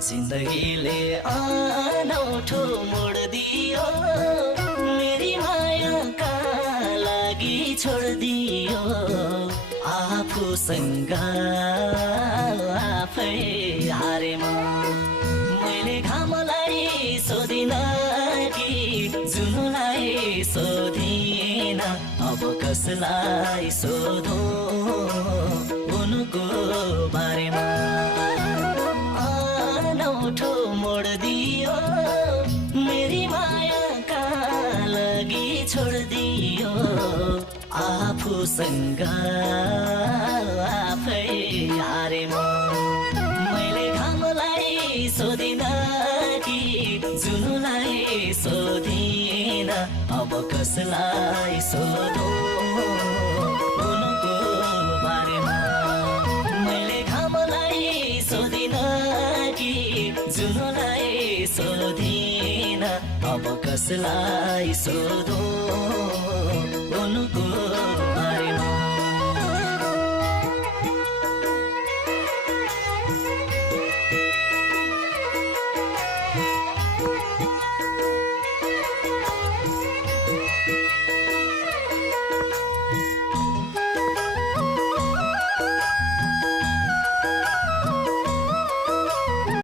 जिन्दगीले अनौठो मोड दियो मेरी मायाका लागि छोड दियो आफूसँग आफै हारे म मैले घामलाई सोधिन कि जुनलाई सोधिन अब कसलाई सोधो उनको बारेमा अनौठो मोड दियो मेरी मायाका लागि छोड दियो आफूसँग आफै हारे म मैले घामलाई सोधिन कि जुनलाई सोधिन अब कसलाई सोधो उनको बारेमा मैले घामलाई सोधिन कि जुनलाई सोधिन अब कसलाई सोधो